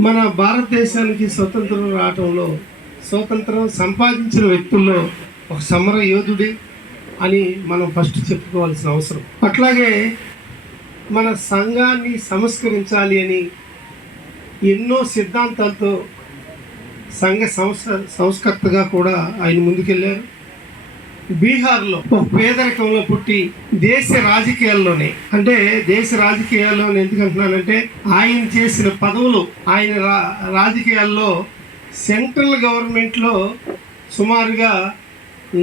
మన భారతదేశానికి స్వతంత్రం రావటంలో స్వతంత్రం సంపాదించిన వ్యక్తుల్లో ఒక సమర యోధుడి అని మనం ఫస్ట్ చెప్పుకోవాల్సిన అవసరం. అట్లాగే మన సంఘాన్ని సంస్కరించాలి అని ఎన్నో సిద్ధాంతాలతో సంఘ సంస్కర్తగా కూడా ఆయన ముందుకెళ్ళారు. బీహార్లో ఒక పేదరికంలో పుట్టి దేశ రాజకీయాల్లోనే, అంటే దేశ రాజకీయాల్లో ఎందుకంటున్నానంటే ఆయన చేసిన పదవులు, ఆయన రాజకీయాల్లో సెంట్రల్ గవర్నమెంట్లో సుమారుగా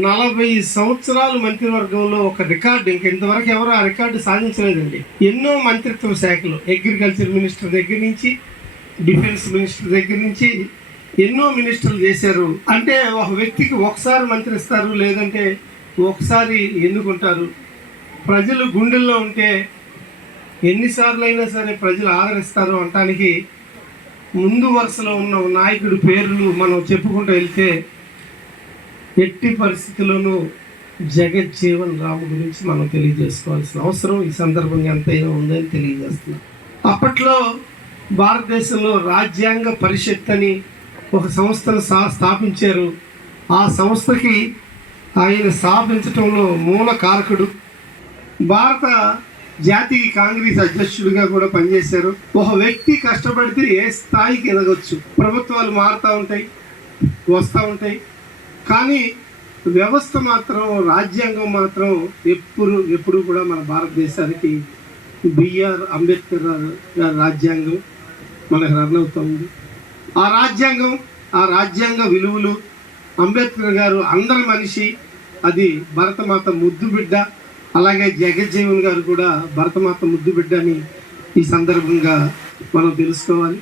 40 సంవత్సరాలు మంత్రివర్గంలో ఒక రికార్డు, ఇంతవరకు ఎవరు ఆ రికార్డు సాధించలేదండి. ఎన్నో మంత్రిత్వ శాఖలు, అగ్రికల్చర్ మినిస్టర్ దగ్గర నుంచి డిఫెన్స్ మినిస్టర్ దగ్గర నుంచి ఎన్నో మినిస్టర్లు చేశారు. అంటే ఒక వ్యక్తికి ఒకసారి మంత్రి ఇస్తారు, లేదంటే ఒకసారి ఎన్నుకుంటారు. ప్రజలు గుండెల్లో ఉంటే ఎన్నిసార్లు అయినా సరే ప్రజలు ఆదరిస్తారు అనటానికి ముందు వరుసలో ఉన్న నాయకుడి పేర్లు మనం చెప్పుకుంటూ వెళ్తే ఎట్టి పరిస్థితుల్లోనూ జగజ్జీవన్ రామ్ గురించి మనం తెలియజేసుకోవాల్సిన అవసరం ఈ సందర్భంగా ఎంతైనా ఉందని తెలియజేస్తున్నాం. అప్పట్లో భారతదేశంలో రాజ్యాంగ పరిషత్ అని ఒక సంస్థను స్థాపించారు. ఆ సంస్థకి ఆయన స్థాపించడంలో మూల కారకుడు. భారత జాతీయ కాంగ్రెస్ అధ్యక్షుడిగా కూడా పనిచేశారు. ఒక వ్యక్తి కష్టపడితే ఏ స్థాయికి ఎదగొచ్చు. ప్రభుత్వాలు మారుతూ ఉంటాయి, వస్తూ ఉంటాయి, కానీ వ్యవస్థ మాత్రం, రాజ్యాంగం మాత్రం ఎప్పుడు కూడా మన భారతదేశానికి బిఆర్ అంబేద్కర్ గారి రాజ్యాంగం మనకు రన్ అవుతుంది. ఆ రాజ్యాంగ విలువలు, అంబేద్కర్ గారు అందరి మనిషి, అది భరతమాత ముద్దు బిడ్డ. అలాగే జగజ్జీవన్ గారు కూడా భరతమాత ముద్దు బిడ్డ అని ఈ సందర్భంగా మనం తెలుసుకోవాలి.